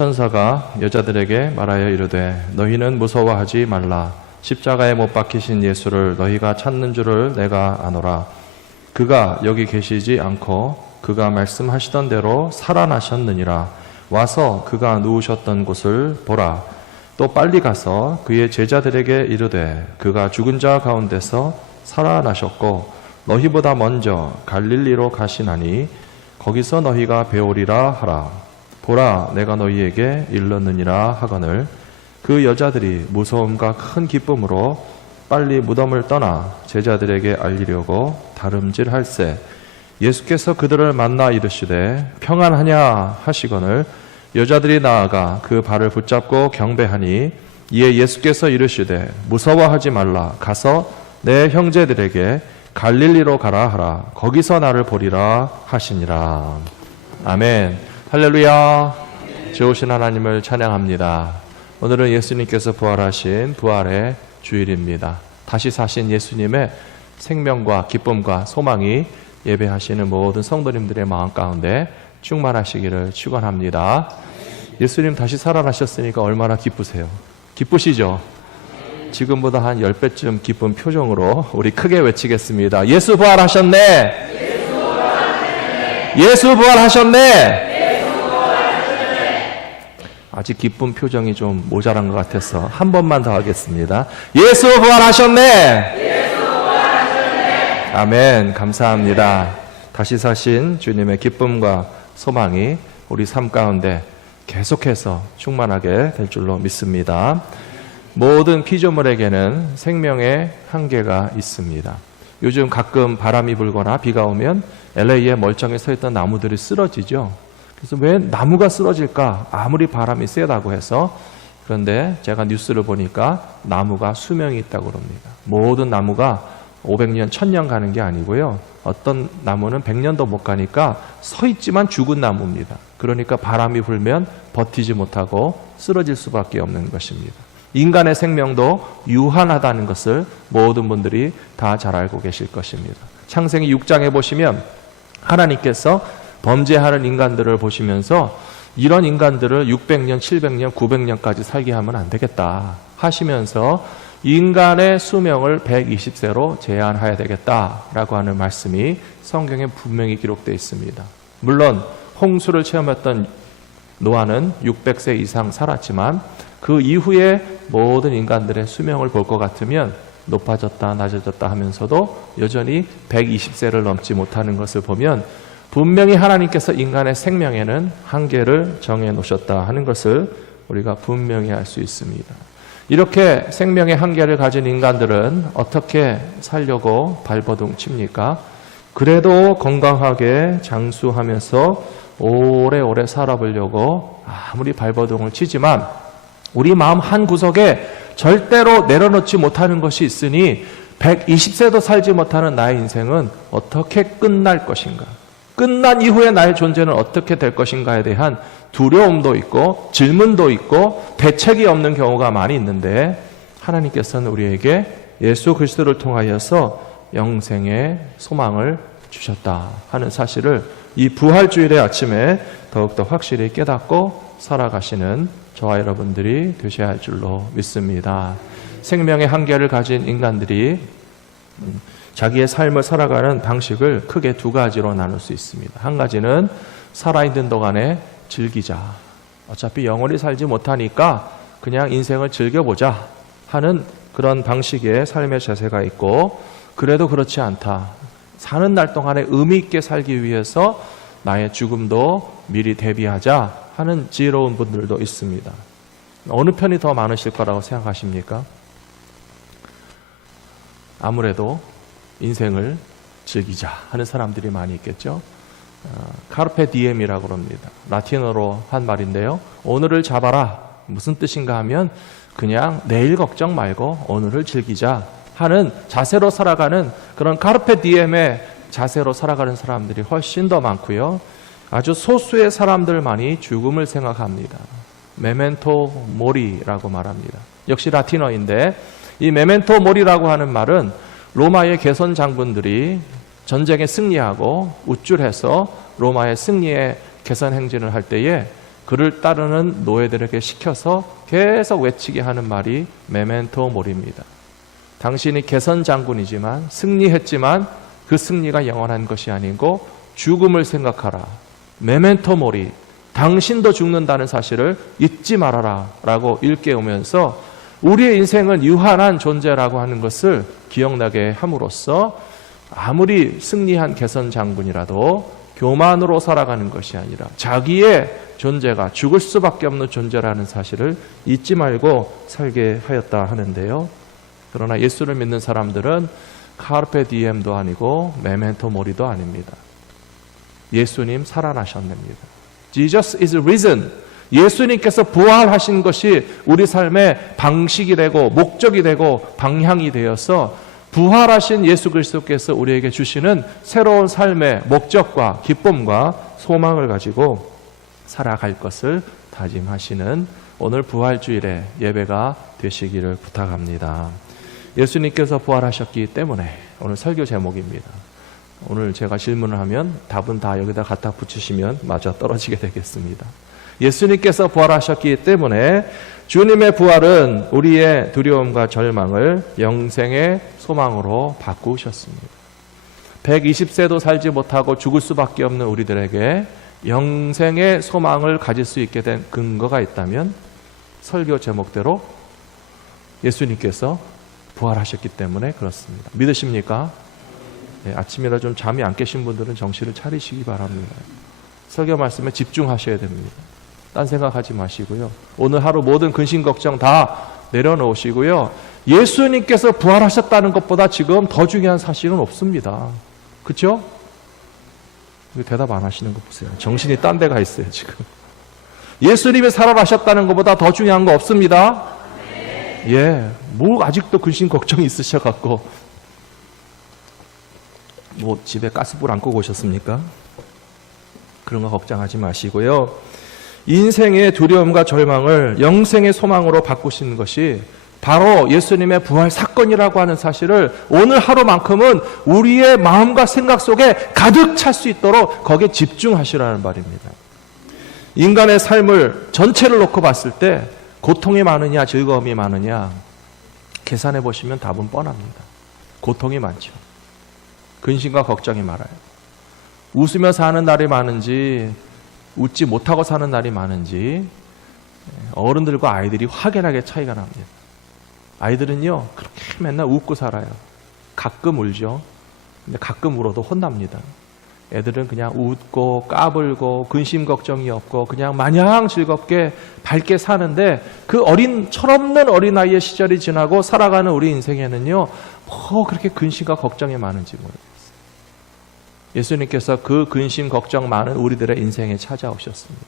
천사가 여자들에게 말하여 이르되 너희는 무서워하지 말라. 십자가에 못 박히신 예수를 너희가 찾는 줄을 내가 아노라. 그가 여기 계시지 않고 그가 말씀하시던 대로 살아나셨느니라. 와서 그가 누우셨던 곳을 보라. 또 빨리 가서 그의 제자들에게 이르되 그가 죽은 자 가운데서 살아나셨고 너희보다 먼저 갈릴리로 가시나니 거기서 너희가 배우리라 하라. 보라, 내가 너희에게 일렀느니라 하거늘 그 여자들이 무서움과 큰 기쁨으로 빨리 무덤을 떠나 제자들에게 알리려고 다름질할세. 예수께서 그들을 만나 이르시되 평안하냐 하시거늘 여자들이 나아가 그 발을 붙잡고 경배하니 이에 예수께서 이르시되 무서워하지 말라. 가서 내 형제들에게 갈릴리로 가라 하라. 거기서 나를 보리라 하시니라. 아멘. 할렐루야. 좋으신 하나님을 찬양합니다. 오늘은 예수님께서 부활하신 부활의 주일입니다. 다시 사신 예수님의 생명과 기쁨과 소망이 예배하시는 모든 성도님들의 마음 가운데 충만하시기를 축원합니다. 예수님 다시 살아나셨으니까 얼마나 기쁘세요? 기쁘시죠? 지금보다 한 10배쯤 기쁜 표정으로 우리 크게 외치겠습니다. 예수 부활하셨네! 예수 부활하셨네! 아직 기쁜 표정이 좀 모자란 것 같아서 한 번만 더 하겠습니다. 예수 부활하셨네! 예수 부활하셨네! 아멘. 감사합니다. 다시 사신 주님의 기쁨과 소망이 우리 삶 가운데 계속해서 충만하게 될 줄로 믿습니다. 모든 피조물에게는 생명의 한계가 있습니다. 요즘 가끔 바람이 불거나 비가 오면 LA에 멀쩡히 서 있던 나무들이 쓰러지죠. 그래서 왜 나무가 쓰러질까? 아무리 바람이 세다고 해서. 그런데 제가 뉴스를 보니까 나무가 수명이 있다고 그럽니다. 모든 나무가 500년, 1000년 가는 게 아니고요. 어떤 나무는 100년도 못 가니까 서 있지만 죽은 나무입니다. 그러니까 바람이 불면 버티지 못하고 쓰러질 수밖에 없는 것입니다. 인간의 생명도 유한하다는 것을 모든 분들이 다 잘 알고 계실 것입니다. 창세기 6장에 보시면 하나님께서 범죄하는 인간들을 보시면서 이런 인간들을 600년, 700년, 900년까지 살게 하면 안 되겠다 하시면서 인간의 수명을 120세로 제한해야 되겠다라고 하는 말씀이 성경에 분명히 기록되어 있습니다. 물론 홍수를 체험했던 노아는 600세 이상 살았지만 그 이후에 모든 인간들의 수명을 볼 것 같으면 높아졌다 낮아졌다 하면서도 여전히 120세를 넘지 못하는 것을 보면 분명히 하나님께서 인간의 생명에는 한계를 정해 놓으셨다 하는 것을 우리가 분명히 알 수 있습니다. 이렇게 생명의 한계를 가진 인간들은 어떻게 살려고 발버둥 칩니까? 그래도 건강하게 장수하면서 오래오래 살아보려고 아무리 발버둥을 치지만 우리 마음 한 구석에 절대로 내려놓지 못하는 것이 있으니 120세도 살지 못하는 나의 인생은 어떻게 끝날 것인가? 끝난 이후에 나의 존재는 어떻게 될 것인가에 대한 두려움도 있고 질문도 있고 대책이 없는 경우가 많이 있는데 하나님께서는 우리에게 예수 그리스도를 통하여서 영생의 소망을 주셨다 하는 사실을 이 부활주일의 아침에 더욱더 확실히 깨닫고 살아가시는 저와 여러분들이 되셔야 할 줄로 믿습니다. 생명의 한계를 가진 인간들이 자기의 삶을 살아가는 방식을 크게 두 가지로 나눌 수 있습니다. 한 가지는 살아있는 동안에 즐기자. 어차피 영원히 살지 못하니까 그냥 인생을 즐겨보자 하는 그런 방식의 삶의 자세가 있고, 그래도 그렇지 않다. 사는 날 동안에 의미 있게 살기 위해서 나의 죽음도 미리 대비하자 하는 지혜로운 분들도 있습니다. 어느 편이 더 많으실 거라고 생각하십니까? 아무래도 인생을 즐기자 하는 사람들이 많이 있겠죠. 카르페 디엠이라고 합니다. 라틴어로 한 말인데요. 오늘을 잡아라. 무슨 뜻인가 하면 그냥 내일 걱정 말고 오늘을 즐기자 하는 자세로 살아가는 그런 카르페 디엠의 자세로 살아가는 사람들이 훨씬 더 많고요. 아주 소수의 사람들만이 죽음을 생각합니다. 메멘토 모리라고 말합니다. 역시 라틴어인데 이 메멘토 모리라고 하는 말은 로마의 개선 장군들이 전쟁에 승리하고 우쭐해서 로마의 승리의 개선 행진을 할 때에 그를 따르는 노예들에게 시켜서 계속 외치게 하는 말이 메멘토 모리입니다. 당신이 개선 장군이지만 승리했지만 그 승리가 영원한 것이 아니고 죽음을 생각하라. 메멘토 모리. 당신도 죽는다는 사실을 잊지 말아라 라고 일깨우면서 우리의 인생은 유한한 존재라고 하는 것을 기억나게 함으로써 아무리 승리한 개선 장군이라도 교만으로 살아가는 것이 아니라 자기의 존재가 죽을 수밖에 없는 존재라는 사실을 잊지 말고 살게 하였다 하는데요. 그러나 예수를 믿는 사람들은 카르페 디엠도 아니고 메멘토 모리도 아닙니다. 예수님 살아나셨답니다. Jesus is risen. 예수님께서 부활하신 것이 우리 삶의 방식이 되고 목적이 되고 방향이 되어서 부활하신 예수 그리스도께서 우리에게 주시는 새로운 삶의 목적과 기쁨과 소망을 가지고 살아갈 것을 다짐하시는 오늘 부활주일의 예배가 되시기를 부탁합니다. 예수님께서 부활하셨기 때문에 오늘 설교 제목입니다. 오늘 제가 질문을 하면 답은 다 여기다 갖다 붙이시면 맞아 떨어지게 되겠습니다. 예수님께서 부활하셨기 때문에 주님의 부활은 우리의 두려움과 절망을 영생의 소망으로 바꾸셨습니다. 120세도 살지 못하고 죽을 수밖에 없는 우리들에게 영생의 소망을 가질 수 있게 된 근거가 있다면 설교 제목대로 예수님께서 부활하셨기 때문에 그렇습니다. 믿으십니까? 네, 아침이라 좀 잠이 안 깨신 분들은 정신을 차리시기 바랍니다. 설교 말씀에 집중하셔야 됩니다. 딴 생각하지 마시고요. 오늘 하루 모든 근심 걱정 다 내려놓으시고요. 예수님께서 부활하셨다는 것보다 지금 더 중요한 사실은 없습니다. 그렇죠? 대답 안 하시는 거 보세요. 정신이 딴 데가 있어요 지금. 예수님이 살아나셨다는 것보다 더 중요한 거 없습니다. 예, 뭐 아직도 근심 걱정이 있으셔갖고 뭐 집에 가스불 안 끄고 오셨습니까? 그런 거 걱정하지 마시고요. 인생의 두려움과 절망을 영생의 소망으로 바꾸시는 것이 바로 예수님의 부활 사건이라고 하는 사실을 오늘 하루만큼은 우리의 마음과 생각 속에 가득 찰 수 있도록 거기에 집중하시라는 말입니다. 인간의 삶을 전체를 놓고 봤을 때 고통이 많으냐 즐거움이 많으냐 계산해 보시면 답은 뻔합니다. 고통이 많죠. 근심과 걱정이 많아요. 웃으며 사는 날이 많은지 웃지 못하고 사는 날이 많은지 어른들과 아이들이 확연하게 차이가 납니다. 아이들은요 그렇게 맨날 웃고 살아요. 가끔 울죠. 근데 가끔 울어도 혼납니다. 애들은 그냥 웃고 까불고 근심 걱정이 없고 그냥 마냥 즐겁게 밝게 사는데 그 철없는 어린아이의 시절이 지나고 살아가는 우리 인생에는요 뭐 그렇게 근심과 걱정이 많은지 모르겠어요. 예수님께서 그 근심 걱정 많은 우리들의 인생에 찾아오셨습니다.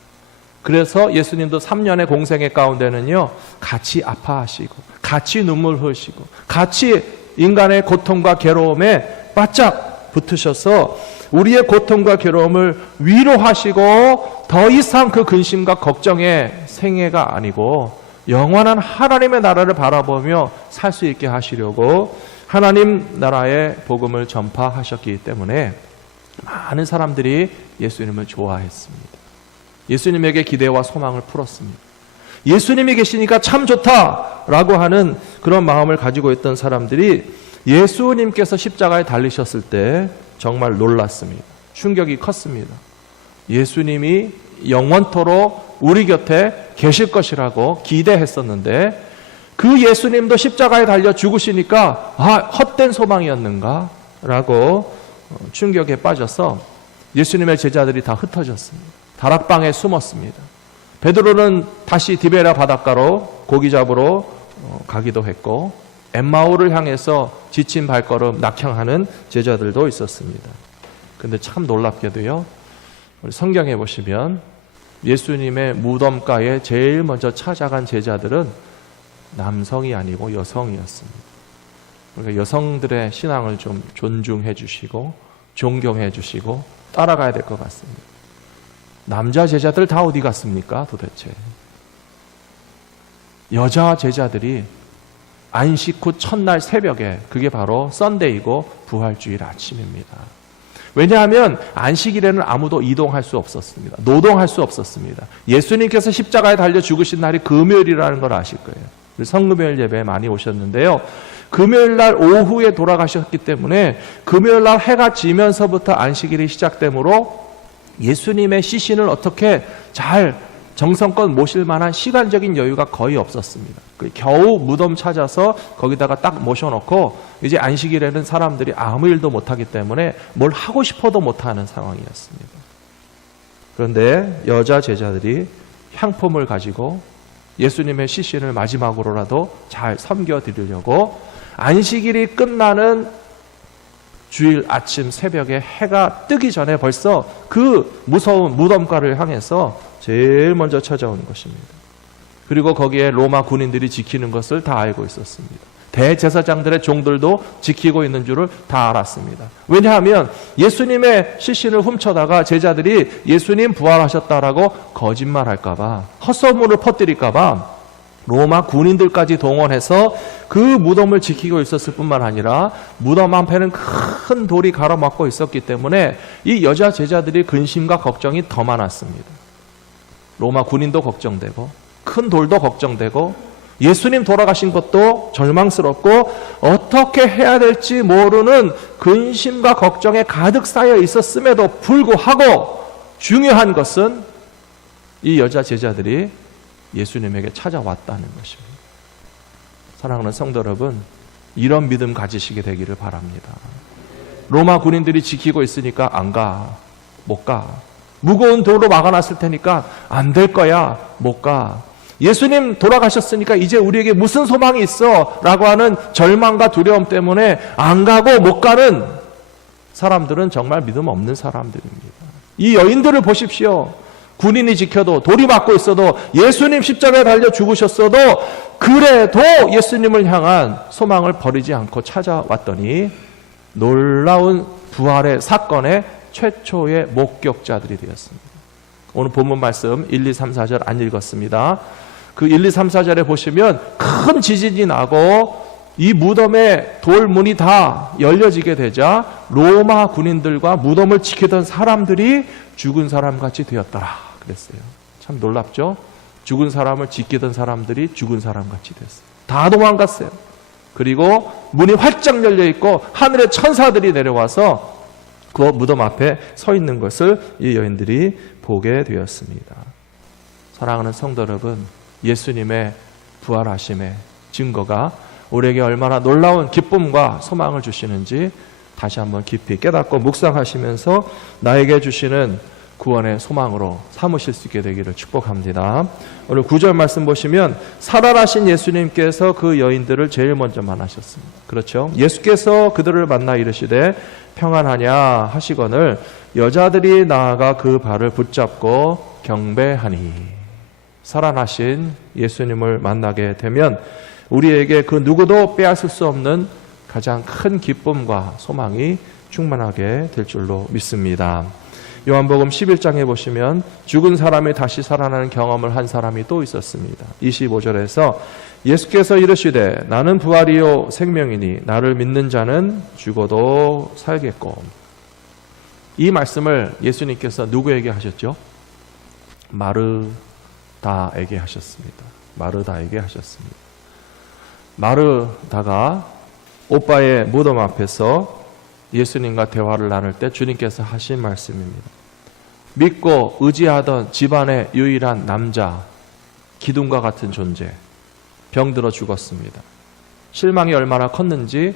그래서 예수님도 3년의 공생의 가운데는요 같이 아파하시고 같이 눈물 흘리시고 같이 인간의 고통과 괴로움에 바짝 붙으셔서 우리의 고통과 괴로움을 위로하시고 더 이상 그 근심과 걱정의 생애가 아니고 영원한 하나님의 나라를 바라보며 살 수 있게 하시려고 하나님 나라의 복음을 전파하셨기 때문에 많은 사람들이 예수님을 좋아했습니다. 예수님에게 기대와 소망을 풀었습니다. 예수님이 계시니까 참 좋다라고 하는 그런 마음을 가지고 있던 사람들이 예수님께서 십자가에 달리셨을 때 정말 놀랐습니다. 충격이 컸습니다. 예수님이 영원토록 우리 곁에 계실 것이라고 기대했었는데 그 예수님도 십자가에 달려 죽으시니까 헛된 소망이었는가? 라고 충격에 빠져서 예수님의 제자들이 다 흩어졌습니다. 다락방에 숨었습니다. 베드로는 다시 디베랴 바닷가로 고기 잡으러 가기도 했고 엠마오를 향해서 지친 발걸음 낙향하는 제자들도 있었습니다. 그런데 참 놀랍게도요. 우리 성경에 보시면 예수님의 무덤가에 제일 먼저 찾아간 제자들은 남성이 아니고 여성이었습니다. 그러니까 여성들의 신앙을 좀 존중해 주시고 존경해 주시고 따라가야 될 것 같습니다. 남자 제자들 다 어디 갔습니까 도대체? 여자 제자들이 안식 후 첫날 새벽에 그게 바로 썬데이고 부활주일 아침입니다. 왜냐하면 안식일에는 아무도 이동할 수 없었습니다. 노동할 수 없었습니다. 예수님께서 십자가에 달려 죽으신 날이 금요일이라는 걸 아실 거예요. 성금요일 예배에 많이 오셨는데요. 금요일 날 오후에 돌아가셨기 때문에 금요일 날 해가 지면서부터 안식일이 시작되므로 예수님의 시신을 어떻게 잘 정성껏 모실 만한 시간적인 여유가 거의 없었습니다. 겨우 무덤 찾아서 거기다가 딱 모셔놓고 이제 안식일에는 사람들이 아무 일도 못하기 때문에 뭘 하고 싶어도 못하는 상황이었습니다. 그런데 여자 제자들이 향품을 가지고 예수님의 시신을 마지막으로라도 잘 섬겨드리려고 안식일이 끝나는 주일 아침 새벽에 해가 뜨기 전에 벌써 그 무서운 무덤가를 향해서 제일 먼저 찾아온 것입니다. 그리고 거기에 로마 군인들이 지키는 것을 다 알고 있었습니다. 대제사장들의 종들도 지키고 있는 줄을 다 알았습니다. 왜냐하면 예수님의 시신을 훔쳐다가 제자들이 예수님 부활하셨다라고 거짓말할까 봐, 헛소문을 퍼뜨릴까 봐 로마 군인들까지 동원해서 그 무덤을 지키고 있었을 뿐만 아니라 무덤 앞에는 큰 돌이 가로막고 있었기 때문에 이 여자 제자들이 근심과 걱정이 더 많았습니다. 로마 군인도 걱정되고 큰 돌도 걱정되고 예수님 돌아가신 것도 절망스럽고 어떻게 해야 될지 모르는 근심과 걱정에 가득 쌓여 있었음에도 불구하고 중요한 것은 이 여자 제자들이 예수님에게 찾아왔다는 것입니다. 사랑하는 성도 여러분, 이런 믿음 가지시게 되기를 바랍니다. 로마 군인들이 지키고 있으니까 안 가, 못 가. 무거운 돌로 막아놨을 테니까 안 될 거야, 못 가. 예수님 돌아가셨으니까 이제 우리에게 무슨 소망이 있어? 라고 하는 절망과 두려움 때문에 안 가고 못 가는 사람들은 정말 믿음 없는 사람들입니다. 이 여인들을 보십시오. 군인이 지켜도 돌이 맞고 있어도 예수님 십자가에 달려 죽으셨어도 그래도 예수님을 향한 소망을 버리지 않고 찾아왔더니 놀라운 부활의 사건의 최초의 목격자들이 되었습니다. 오늘 본문 말씀 1, 2, 3, 4절 안 읽었습니다. 그 1, 2, 3, 4절에 보시면 큰 지진이 나고 이 무덤의 돌문이 다 열려지게 되자 로마 군인들과 무덤을 지키던 사람들이 죽은 사람같이 되었더라 그랬어요. 참 놀랍죠? 죽은 사람을 지키던 사람들이 죽은 사람같이 됐어요. 다 도망갔어요. 그리고 문이 활짝 열려 있고 하늘의 천사들이 내려와서 그 무덤 앞에 서 있는 것을 이 여인들이 보게 되었습니다. 사랑하는 성도 여러분, 예수님의 부활하심의 증거가 우리에게 얼마나 놀라운 기쁨과 소망을 주시는지 다시 한번 깊이 깨닫고 묵상하시면서 나에게 주시는 구원의 소망으로 삼으실 수 있게 되기를 축복합니다. 오늘 9절 말씀 보시면 살아나신 예수님께서 그 여인들을 제일 먼저 만나셨습니다. 그렇죠? 예수께서 그들을 만나 이르시되 평안하냐 하시거늘 여자들이 나아가 그 발을 붙잡고 경배하니. 살아나신 예수님을 만나게 되면 우리에게 그 누구도 빼앗을 수 없는 가장 큰 기쁨과 소망이 충만하게 될 줄로 믿습니다. 요한복음 11장에 보시면 죽은 사람이 다시 살아나는 경험을 한 사람이 또 있었습니다. 25절에서 예수께서 이르시되 나는 부활이요 생명이니 나를 믿는 자는 죽어도 살겠고. 이 말씀을 예수님께서 누구에게 하셨죠? 마르다에게 하셨습니다. 마르다에게 하셨습니다. 마르다가 오빠의 무덤 앞에서 예수님과 대화를 나눌 때 주님께서 하신 말씀입니다. 믿고 의지하던 집안의 유일한 남자, 기둥과 같은 존재, 병들어 죽었습니다. 실망이 얼마나 컸는지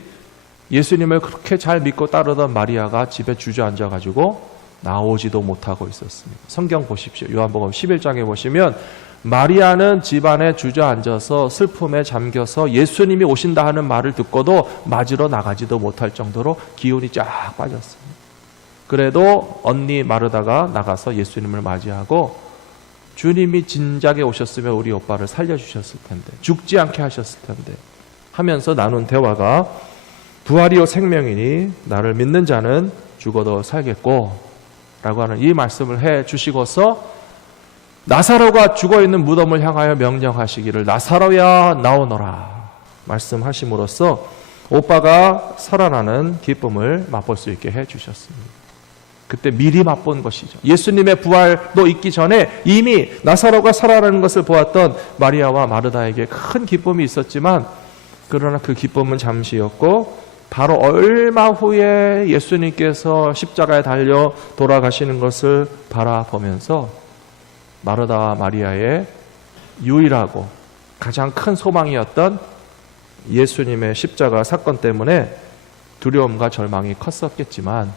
예수님을 그렇게 잘 믿고 따르던 마리아가 집에 주저앉아가지고 나오지도 못하고 있었습니다. 성경 보십시오. 요한복음 11장에 보시면 마리아는 집안에 주저앉아서 슬픔에 잠겨서 예수님이 오신다 하는 말을 듣고도 맞으러 나가지도 못할 정도로 기운이 쫙 빠졌습니다. 그래도 언니 마르다가 나가서 예수님을 맞이하고 주님이 진작에 오셨으면 우리 오빠를 살려주셨을 텐데, 죽지 않게 하셨을 텐데 하면서 나눈 대화가 부활이요 생명이니 나를 믿는 자는 죽어도 살겠고 라고 하는 이 말씀을 해 주시고서 나사로가 죽어있는 무덤을 향하여 명령하시기를 나사로야 나오너라 말씀하심으로써 오빠가 살아나는 기쁨을 맛볼 수 있게 해 주셨습니다. 그때 미리 맛본 것이죠. 예수님의 부활도 있기 전에 이미 나사로가 살아나는 것을 보았던 마리아와 마르다에게 큰 기쁨이 있었지만, 그러나 그 기쁨은 잠시였고 바로 얼마 후에 예수님께서 십자가에 달려 돌아가시는 것을 바라보면서 마르다와 마리아의 유일하고 가장 큰 소망이었던 예수님의 십자가 사건 때문에 두려움과 절망이 컸었겠지만,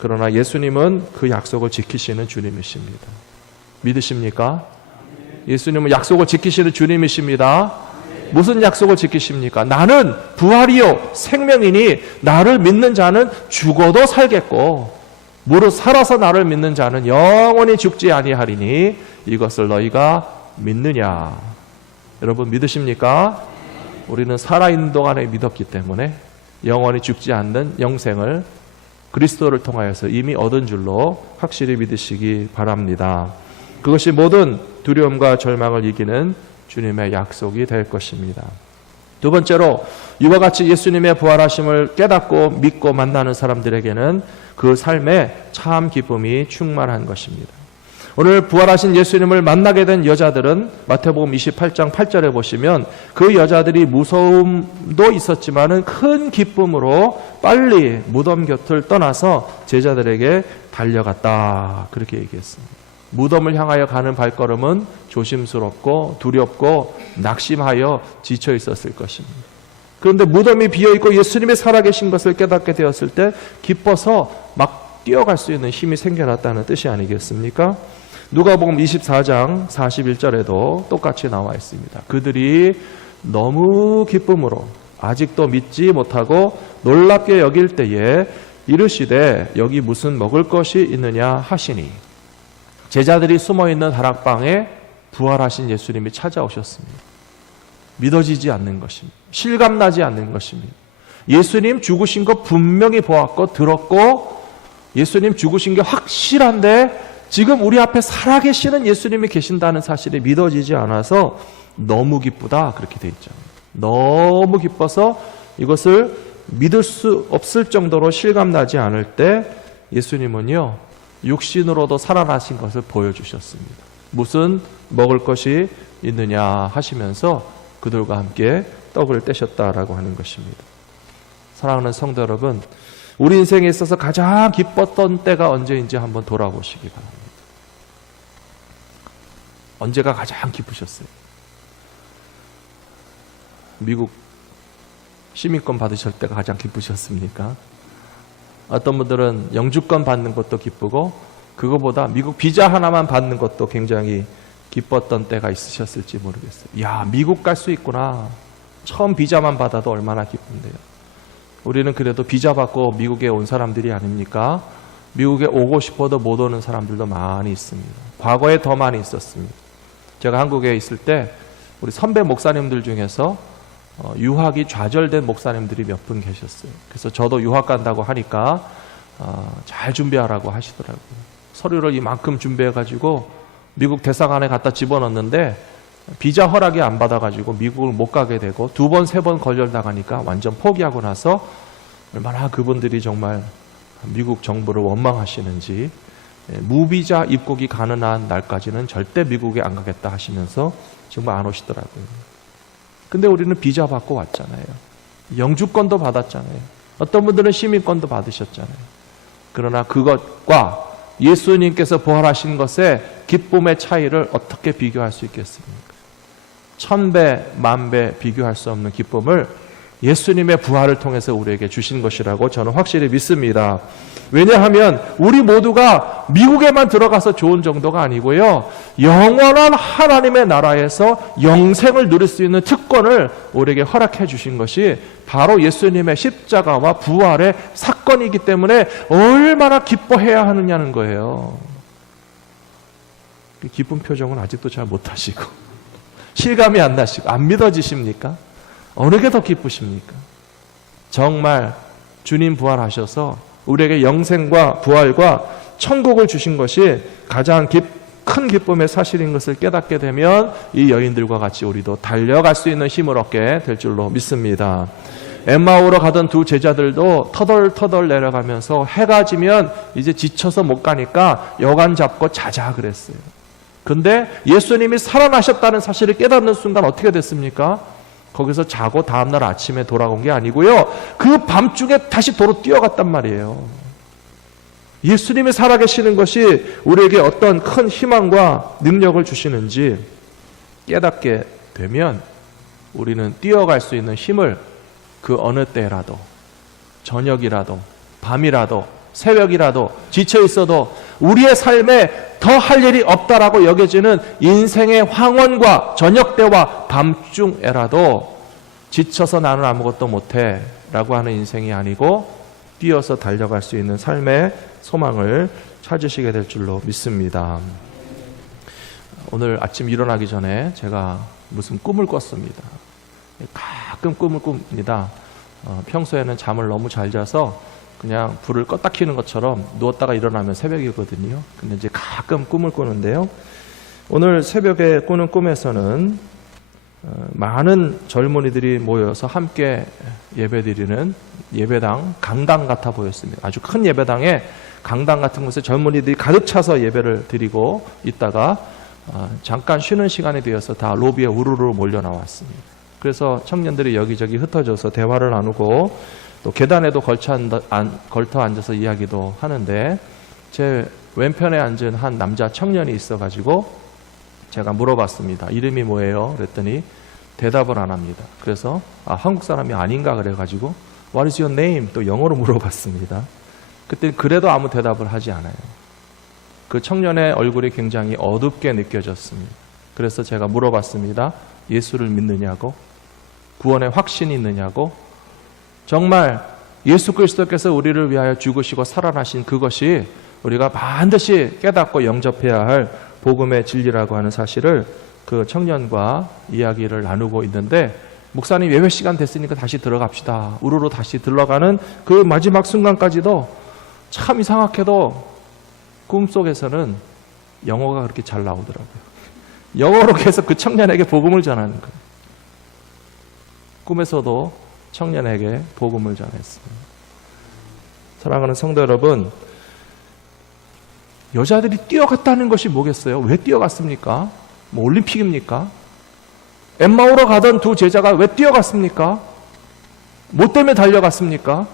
그러나 예수님은 그 약속을 지키시는 주님이십니다. 믿으십니까? 예수님은 약속을 지키시는 주님이십니다. 무슨 약속을 지키십니까? 나는 부활이요 생명이니 나를 믿는 자는 죽어도 살겠고 무릇 살아서 나를 믿는 자는 영원히 죽지 아니하리니 이것을 너희가 믿느냐? 여러분 믿으십니까? 우리는 살아있는 동안에 믿었기 때문에 영원히 죽지 않는 영생을 그리스도를 통하여서 이미 얻은 줄로 확실히 믿으시기 바랍니다. 그것이 모든 두려움과 절망을 이기는 주님의 약속이 될 것입니다. 두 번째로, 이와 같이 예수님의 부활하심을 깨닫고 믿고 만나는 사람들에게는 그 삶에 참 기쁨이 충만한 것입니다. 오늘 부활하신 예수님을 만나게 된 여자들은 마태복음 28장 8절에 보시면 그 여자들이 무서움도 있었지만은 큰 기쁨으로 빨리 무덤 곁을 떠나서 제자들에게 달려갔다, 그렇게 얘기했습니다. 무덤을 향하여 가는 발걸음은 조심스럽고 두렵고 낙심하여 지쳐 있었을 것입니다. 그런데 무덤이 비어있고 예수님이 살아계신 것을 깨닫게 되었을 때 기뻐서 막 뛰어갈 수 있는 힘이 생겨났다는 뜻이 아니겠습니까? 누가복음 24장 41절에도 똑같이 나와 있습니다. 그들이 너무 기쁨으로 아직도 믿지 못하고 놀랍게 여길 때에 이르시되 여기 무슨 먹을 것이 있느냐 하시니, 제자들이 숨어있는 다락방에 부활하신 예수님이 찾아오셨습니다. 믿어지지 않는 것입니다. 실감나지 않는 것입니다. 예수님 죽으신 거 분명히 보았고 들었고 예수님 죽으신 게 확실한데 지금 우리 앞에 살아계시는 예수님이 계신다는 사실이 믿어지지 않아서 너무 기쁘다, 그렇게 돼 있죠. 너무 기뻐서 이것을 믿을 수 없을 정도로 실감나지 않을 때 예수님은요 육신으로도 살아나신 것을 보여주셨습니다. 무슨 먹을 것이 있느냐 하시면서 그들과 함께 떡을 떼셨다라고 하는 것입니다. 사랑하는 성도 여러분, 우리 인생에 있어서 가장 기뻤던 때가 언제인지 한번 돌아보시기 바랍니다. 언제가 가장 기쁘셨어요? 미국 시민권 받으실 때가 가장 기쁘셨습니까? 어떤 분들은 영주권 받는 것도 기쁘고 그거보다 미국 비자 하나만 받는 것도 굉장히 기뻤던 때가 있으셨을지 모르겠어요. 야, 미국 갈 수 있구나. 처음 비자만 받아도 얼마나 기쁜데요. 우리는 그래도 비자 받고 미국에 온 사람들이 아닙니까? 미국에 오고 싶어도 못 오는 사람들도 많이 있습니다. 과거에 더 많이 있었습니다. 제가 한국에 있을 때 우리 선배 목사님들 중에서 유학이 좌절된 목사님들이 몇 분 계셨어요. 그래서 저도 유학 간다고 하니까 잘 준비하라고 하시더라고요. 서류를 이만큼 준비해가지고 미국 대사관에 갖다 집어넣는데 비자 허락이 안 받아가지고 미국을 못 가게 되고 2번, 3번 거절당하니까 완전 포기하고 나서 얼마나 그분들이 정말 미국 정부를 원망하시는지, 무비자 입국이 가능한 날까지는 절대 미국에 안 가겠다 하시면서 정말 안 오시더라고요. 근데 우리는 비자 받고 왔잖아요. 영주권도 받았잖아요. 어떤 분들은 시민권도 받으셨잖아요. 그러나 그것과 예수님께서 부활하신 것의 기쁨의 차이를 어떻게 비교할 수 있겠습니까? 1000배, 10,000배 비교할 수 없는 기쁨을 예수님의 부활을 통해서 우리에게 주신 것이라고 저는 확실히 믿습니다. 왜냐하면 우리 모두가 미국에만 들어가서 좋은 정도가 아니고요, 영원한 하나님의 나라에서 영생을 누릴 수 있는 특권을 우리에게 허락해 주신 것이 바로 예수님의 십자가와 부활의 사건이기 때문에 얼마나 기뻐해야 하느냐는 거예요. 기쁜 표정은 아직도 잘 못하시고 실감이 안 나시고 안 믿어지십니까? 어느 게 더 기쁘십니까? 정말 주님 부활하셔서 우리에게 영생과 부활과 천국을 주신 것이 가장 큰 기쁨의 사실인 것을 깨닫게 되면 이 여인들과 같이 우리도 달려갈 수 있는 힘을 얻게 될 줄로 믿습니다. 엠마오로 가던 두 제자들도 터덜터덜 내려가면서 해가 지면 이제 지쳐서 못 가니까 여관 잡고 자자 그랬어요. 근데 예수님이 살아나셨다는 사실을 깨닫는 순간 어떻게 됐습니까? 거기서 자고 다음날 아침에 돌아온 게 아니고요, 그 밤중에 다시 도로 뛰어갔단 말이에요. 예수님이 살아계시는 것이 우리에게 어떤 큰 희망과 능력을 주시는지 깨닫게 되면 우리는 뛰어갈 수 있는 힘을 그 어느 때라도, 저녁이라도 밤이라도 새벽이라도 지쳐 있어도 우리의 삶에 더 할 일이 없다라고 여겨지는 인생의 황혼과 저녁 때와 밤중에라도 지쳐서 나는 아무것도 못해 라고 하는 인생이 아니고 뛰어서 달려갈 수 있는 삶의 소망을 찾으시게 될 줄로 믿습니다. 오늘 아침 일어나기 전에 제가 무슨 꿈을 꿨습니다. 가끔 꿈을 꿉니다. 평소에는 잠을 너무 잘 자서 그냥 불을 껐다 켜는 것처럼 누웠다가 일어나면 새벽이거든요. 근데 이제 가끔 꿈을 꾸는데요. 오늘 새벽에 꾸는 꿈에서는 많은 젊은이들이 모여서 함께 예배드리는 예배당, 강당 같아 보였습니다. 아주 큰 예배당에 강당 같은 곳에 젊은이들이 가득 차서 예배를 드리고 있다가 잠깐 쉬는 시간이 되어서 다 로비에 우르르 몰려 나왔습니다. 그래서 청년들이 여기저기 흩어져서 대화를 나누고 또 계단에도 걸터 앉아서 이야기도 하는데 제 왼편에 앉은 한 남자 청년이 있어가지고 제가 물어봤습니다. 이름이 뭐예요? 그랬더니 대답을 안 합니다. 그래서 한국 사람이 아닌가 그래가지고 What is your name? 또 영어로 물어봤습니다. 그때 그래도 아무 대답을 하지 않아요. 그 청년의 얼굴이 굉장히 어둡게 느껴졌습니다. 그래서 제가 물어봤습니다. 예수를 믿느냐고? 구원의 확신이 있느냐고? 정말 예수 그리스도께서 우리를 위하여 죽으시고 살아나신 그것이 우리가 반드시 깨닫고 영접해야 할 복음의 진리라고 하는 사실을 그 청년과 이야기를 나누고 있는데, 목사님 예배 시간 됐으니까 다시 들어갑시다. 우르르 다시 들어가는 그 마지막 순간까지도 참 이상하게도 꿈속에서는 영어가 그렇게 잘 나오더라고요. 영어로 계속 그 청년에게 복음을 전하는 거예요. 꿈에서도 청년에게 복음을 전했어요. 사랑하는 성도 여러분, 여자들이 뛰어갔다는 것이 뭐겠어요? 왜 뛰어갔습니까? 뭐 올림픽입니까? 엠마오로 가던 두 제자가 왜 뛰어갔습니까? 뭐 때문에 달려갔습니까?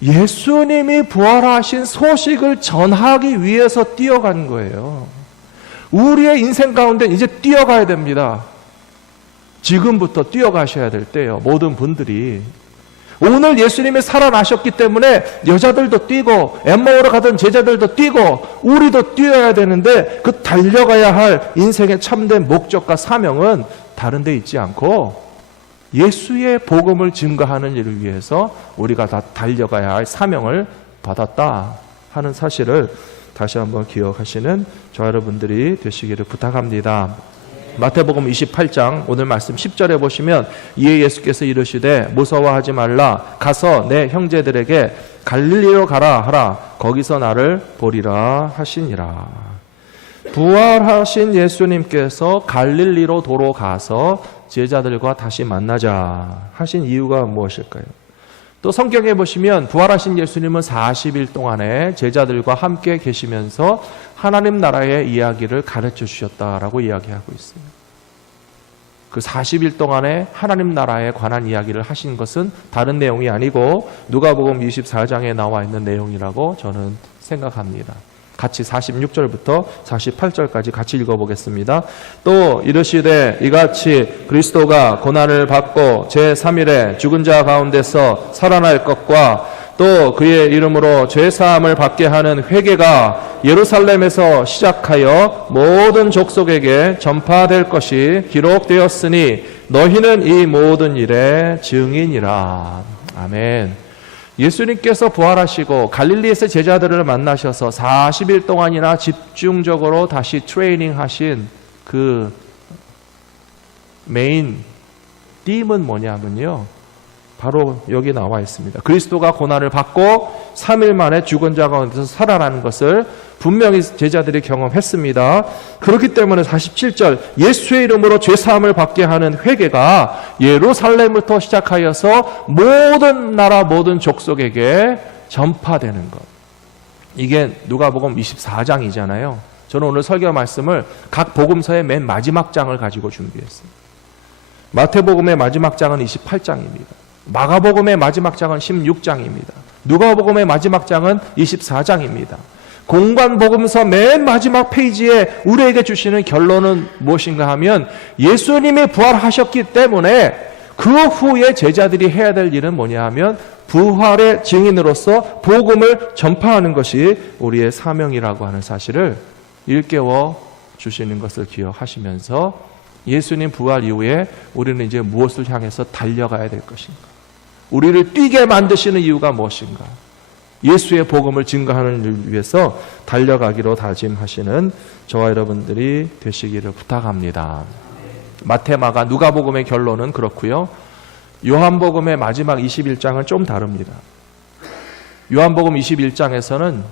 예수님이 부활하신 소식을 전하기 위해서 뛰어간 거예요. 우리의 인생 가운데 이제 뛰어가야 됩니다. 지금부터 뛰어가셔야 될 때예요. 모든 분들이. 오늘 예수님이 살아나셨기 때문에 여자들도 뛰고 엠마오로 가던 제자들도 뛰고 우리도 뛰어야 되는데, 그 달려가야 할 인생의 참된 목적과 사명은 다른 데 있지 않고 예수의 복음을 증거하는 일을 위해서 우리가 다 달려가야 할 사명을 받았다 하는 사실을 다시 한번 기억하시는 저 여러분들이 되시기를 부탁합니다. 마태복음 28장 오늘 말씀 10절에 보시면 이에 예수께서 이르시되 무서워하지 말라, 가서 내 형제들에게 갈릴리로 가라 하라, 거기서 나를 보리라 하시니라. 부활하신 예수님께서 갈릴리로 도로 가서 제자들과 다시 만나자 하신 이유가 무엇일까요? 또 성경에 보시면 부활하신 예수님은 40일 동안에 제자들과 함께 계시면서 하나님 나라의 이야기를 가르쳐 주셨다라고 이야기하고 있어요. 그 40일 동안에 하나님 나라에 관한 이야기를 하신 것은 다른 내용이 아니고 누가복음 24장에 나와 있는 내용이라고 저는 생각합니다. 같이 46절부터 48절까지 같이 읽어보겠습니다. 또 이르시되 이같이 그리스도가 고난을 받고 제3일에 죽은 자 가운데서 살아날 것과 또 그의 이름으로 죄사함을 받게 하는 회개가 예루살렘에서 시작하여 모든 족속에게 전파될 것이 기록되었으니 너희는 이 모든 일의 증인이라. 아멘. 예수님께서 부활하시고 갈릴리에서 제자들을 만나셔서 40일 동안이나 집중적으로 다시 트레이닝 하신 그 메인 띠임은 뭐냐면요, 바로 여기 나와 있습니다. 그리스도가 고난을 받고 3일 만에 죽은 자 가운데서 살아나는 것을 분명히 제자들이 경험했습니다. 그렇기 때문에 47절 예수의 이름으로 죄사함을 받게 하는 회개가 예루살렘부터 시작하여서 모든 나라 모든 족속에게 전파되는 것. 이게 누가복음 24장이잖아요. 저는 오늘 설교 말씀을 각 복음서의 맨 마지막 장을 가지고 준비했어요. 마태복음의 마지막 장은 28장입니다. 마가복음의 마지막 장은 16장입니다. 누가복음의 마지막 장은 24장입니다. 공관복음서 맨 마지막 페이지에 우리에게 주시는 결론은 무엇인가 하면 예수님이 부활하셨기 때문에 그 후에 제자들이 해야 될 일은 뭐냐 하면 부활의 증인으로서 복음을 전파하는 것이 우리의 사명이라고 하는 사실을 일깨워 주시는 것을 기억하시면서 예수님 부활 이후에 우리는 이제 무엇을 향해서 달려가야 될 것인가? 우리를 뛰게 만드시는 이유가 무엇인가? 예수의 복음을 증거하는 일을 위해서 달려가기로 다짐하시는 저와 여러분들이 되시기를 부탁합니다. 마태, 마가, 누가복음의 결론은 그렇고요. 요한복음의 마지막 21장은 좀 다릅니다. 요한복음 21장에서는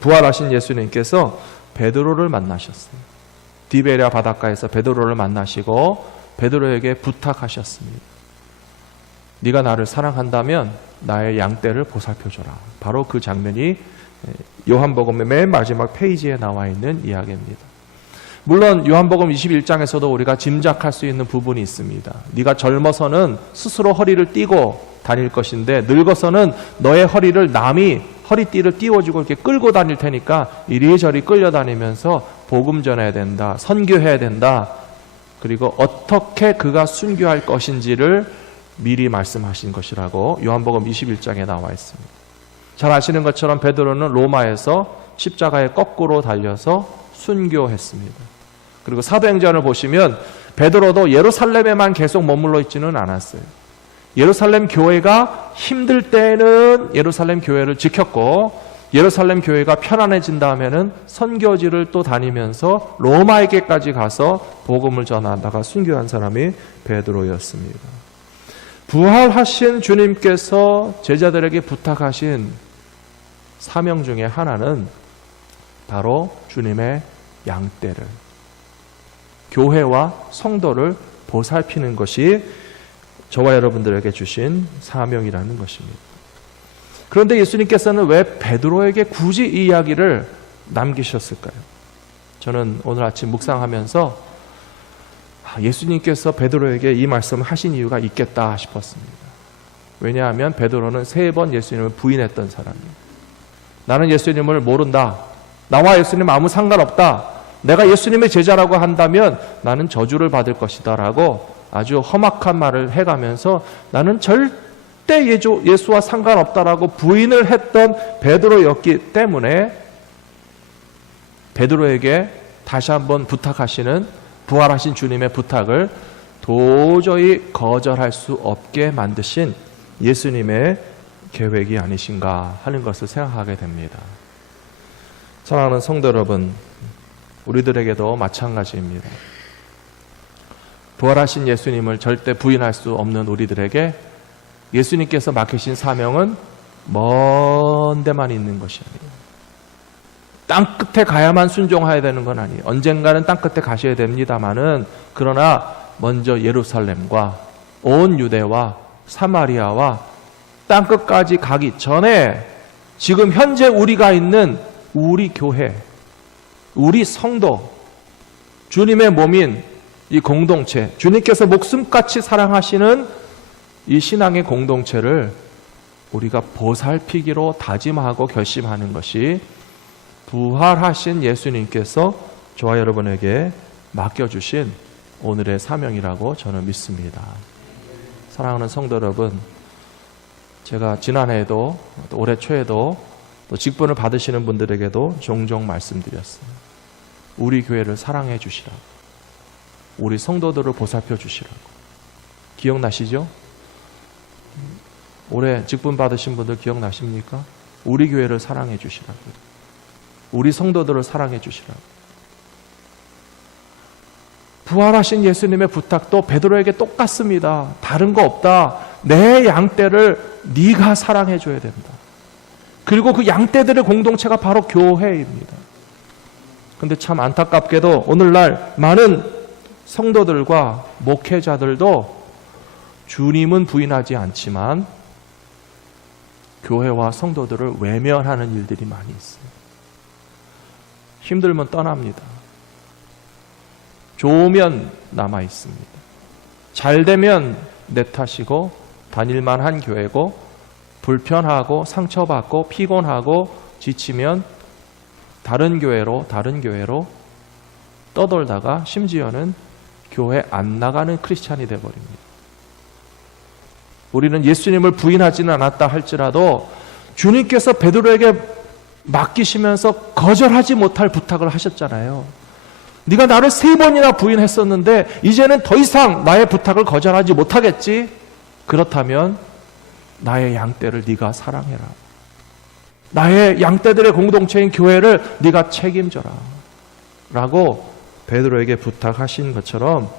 부활하신 예수님께서 베드로를 만나셨어요. 디베랴 바닷가에서 베드로를 만나시고 베드로에게 부탁하셨습니다. 네가 나를 사랑한다면 나의 양떼를 보살펴줘라. 바로 그 장면이 요한복음의 맨 마지막 페이지에 나와 있는 이야기입니다. 물론 요한복음 21장에서도 우리가 짐작할 수 있는 부분이 있습니다. 네가 젊어서는 스스로 허리를 띠고 다닐 것인데 늙어서는 너의 허리를 남이 허리띠를 띄워주고 이렇게 끌고 다닐 테니까 이리저리 끌려다니면서 복음 전해야 된다. 선교해야 된다. 그리고 어떻게 그가 순교할 것인지를 미리 말씀하신 것이라고 요한복음 21장에 나와 있습니다. 잘 아시는 것처럼 베드로는 로마에서 십자가에 거꾸로 달려서 순교했습니다. 그리고 사도행전을 보시면 베드로도 예루살렘에만 계속 머물러 있지는 않았어요. 예루살렘 교회가 힘들 때는 예루살렘 교회를 지켰고 예루살렘 교회가 편안해진 다음에는 선교지를 또 다니면서 로마에게까지 가서 복음을 전하다가 순교한 사람이 베드로였습니다. 부활하신 주님께서 제자들에게 부탁하신 사명 중에 하나는 바로 주님의 양떼를, 교회와 성도를 보살피는 것이 저와 여러분들에게 주신 사명이라는 것입니다. 그런데 예수님께서는 왜 베드로에게 굳이 이 이야기를 남기셨을까요? 저는 오늘 아침 묵상하면서 예수님께서 베드로에게 이 말씀을 하신 이유가 있겠다 싶었습니다. 왜냐하면 베드로는 3번 예수님을 부인했던 사람이에요. 나는 예수님을 모른다. 나와 예수님 아무 상관없다. 내가 예수님의 제자라고 한다면 나는 저주를 받을 것이다 라고 아주 험악한 말을 해가면서 나는 절대 예수와 상관없다라고 부인을 했던 베드로였기 때문에 베드로에게 다시 한번 부탁하시는 부활하신 주님의 부탁을 도저히 거절할 수 없게 만드신 예수님의 계획이 아니신가 하는 것을 생각하게 됩니다. 사랑하는 성도 여러분, 우리들에게도 마찬가지입니다. 부활하신 예수님을 절대 부인할 수 없는 우리들에게 예수님께서 맡기신 사명은 먼 데만 있는 것이 아니에요. 땅끝에 가야만 순종해야 되는 건 아니에요. 언젠가는 땅끝에 가셔야 됩니다마는 그러나 먼저 예루살렘과 온 유대와 사마리아와 땅끝까지 가기 전에 지금 현재 우리가 있는 우리 교회, 우리 성도, 주님의 몸인 이 공동체, 주님께서 목숨같이 사랑하시는 이 신앙의 공동체를 우리가 보살피기로 다짐하고 결심하는 것이 부활하신 예수님께서 저와 여러분에게 맡겨주신 오늘의 사명이라고 저는 믿습니다. 사랑하는 성도 여러분, 제가 지난해에도 또 올해 초에도 또 직분을 받으시는 분들에게도 종종 말씀드렸어요. 우리 교회를 사랑해 주시라고, 우리 성도들을 보살펴 주시라고. 기억나시죠? 올해 직분 받으신 분들 기억나십니까? 우리 교회를 사랑해 주시라고, 우리 성도들을 사랑해 주시라고. 부활하신 예수님의 부탁도 베드로에게 똑같습니다. 다른 거 없다. 내 양떼를 네가 사랑해 줘야 된다. 그리고 그 양떼들의 공동체가 바로 교회입니다. 근데 참 안타깝게도 오늘날 많은 성도들과 목회자들도 주님은 부인하지 않지만 교회와 성도들을 외면하는 일들이 많이 있습니다. 힘들면 떠납니다. 좋으면 남아 있습니다. 잘 되면 내 탓이고 다닐만한 교회고, 불편하고 상처받고 피곤하고 지치면 다른 교회로 떠돌다가 심지어는 교회 안 나가는 크리스찬이 되어버립니다. 우리는 예수님을 부인하지는 않았다 할지라도 주님께서 베드로에게 맡기시면서 거절하지 못할 부탁을 하셨잖아요. 네가 나를 3번이나 부인했었는데 이제는 더 이상 나의 부탁을 거절하지 못하겠지? 그렇다면 나의 양떼를 네가 사랑해라. 나의 양떼들의 공동체인 교회를 네가 책임져라 라고 베드로에게 부탁하신 것처럼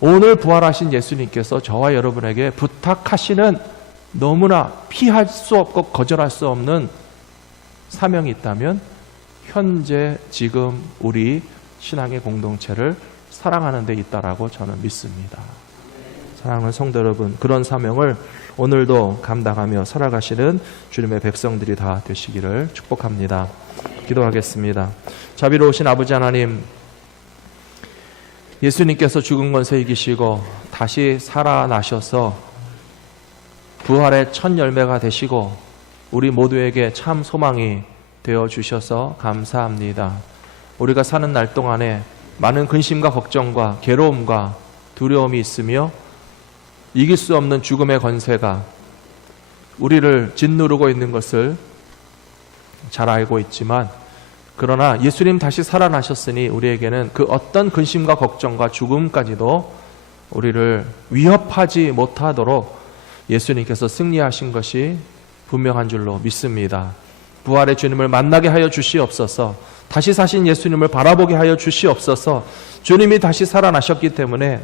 오늘 부활하신 예수님께서 저와 여러분에게 부탁하시는 너무나 피할 수 없고 거절할 수 없는 사명이 있다면 현재 지금 우리 신앙의 공동체를 사랑하는 데 있다라고 저는 믿습니다. 사랑하는 성도 여러분, 그런 사명을 오늘도 감당하며 살아가시는 주님의 백성들이 다 되시기를 축복합니다. 기도하겠습니다. 자비로우신 아버지 하나님, 예수님께서 죽은 권세 이기시고 다시 살아나셔서 부활의 첫 열매가 되시고 우리 모두에게 참 소망이 되어주셔서 감사합니다. 우리가 사는 날 동안에 많은 근심과 걱정과 괴로움과 두려움이 있으며 이길 수 없는 죽음의 권세가 우리를 짓누르고 있는 것을 잘 알고 있지만, 그러나 예수님 다시 살아나셨으니 우리에게는 그 어떤 근심과 걱정과 죽음까지도 우리를 위협하지 못하도록 예수님께서 승리하신 것이 분명한 줄로 믿습니다. 부활의 주님을 만나게 하여 주시옵소서. 다시 사신 예수님을 바라보게 하여 주시옵소서. 주님이 다시 살아나셨기 때문에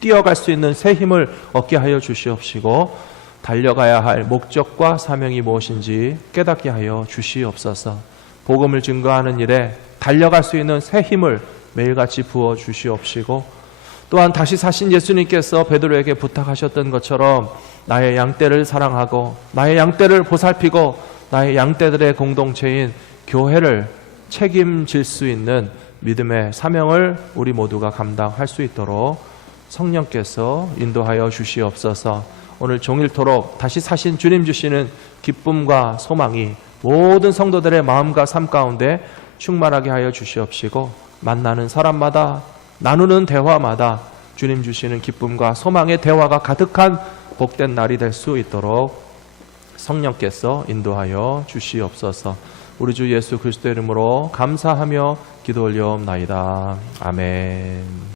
뛰어갈 수 있는 새 힘을 얻게 하여 주시옵시고, 달려가야 할 목적과 사명이 무엇인지 깨닫게 하여 주시옵소서. 복음을 증거하는 일에 달려갈 수 있는 새 힘을 매일같이 부어 주시옵시고, 또한 다시 사신 예수님께서 베드로에게 부탁하셨던 것처럼 나의 양떼를 사랑하고 나의 양떼를 보살피고 나의 양떼들의 공동체인 교회를 책임질 수 있는 믿음의 사명을 우리 모두가 감당할 수 있도록 성령께서 인도하여 주시옵소서. 오늘 종일토록 다시 사신 주님 주시는 기쁨과 소망이 모든 성도들의 마음과 삶 가운데 충만하게 하여 주시옵시고, 만나는 사람마다 나누는 대화마다 주님 주시는 기쁨과 소망의 대화가 가득한 복된 날이 될 수 있도록 성령께서 인도하여 주시옵소서. 우리 주 예수 그리스도의 이름으로 감사하며 기도 올려옵나이다. 아멘.